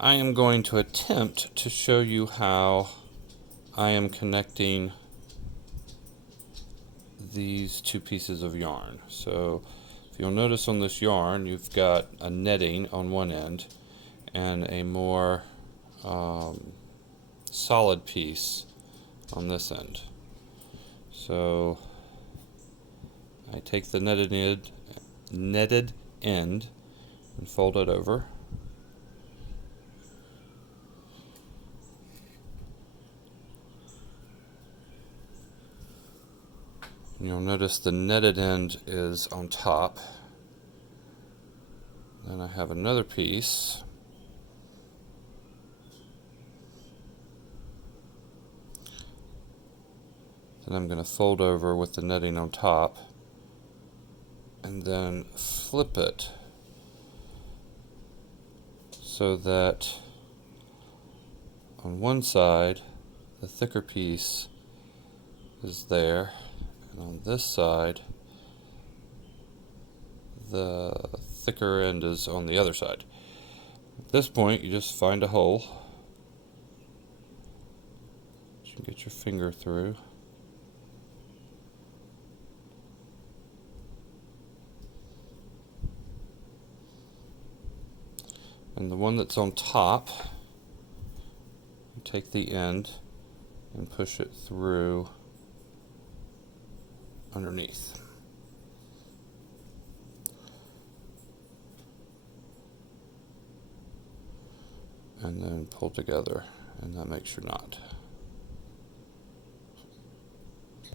I am going to attempt to show you how I am connecting these two pieces of yarn. So if you'll notice on this yarn, you've got a netting on one end and a more solid piece on this end. So I take the netted end and fold it over. You'll notice the netted end is on top. Then I have another piece. Then I'm going to fold over with the netting on top and then flip it so that on one side the thicker piece is there, and on this side the thicker end is on the other side. At this point you just find a hole you can get your finger through. And the one that's on top, you take the end and push it through underneath. And then pull together, and that makes your knot.